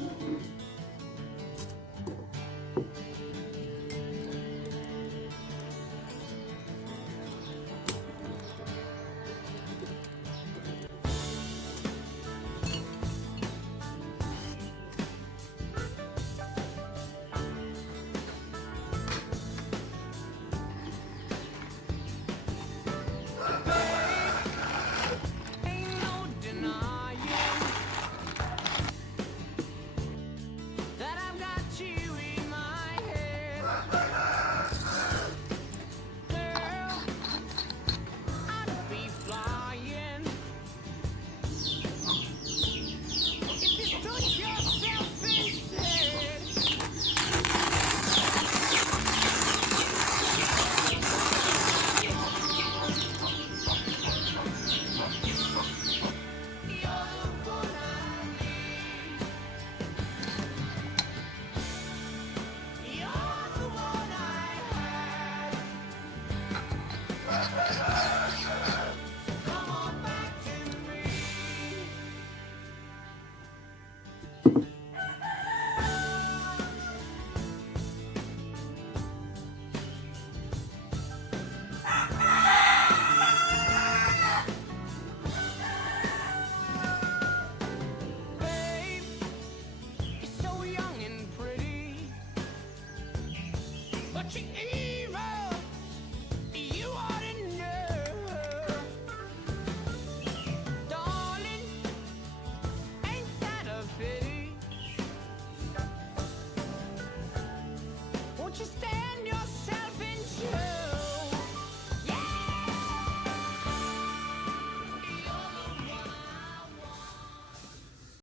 Ain't no denying that I've got you in my head. Girl, I'd be flying if you stood yourself instead. You're the one I need. You're the one I had. Come on back to me. Babe, you're so young and pretty, but you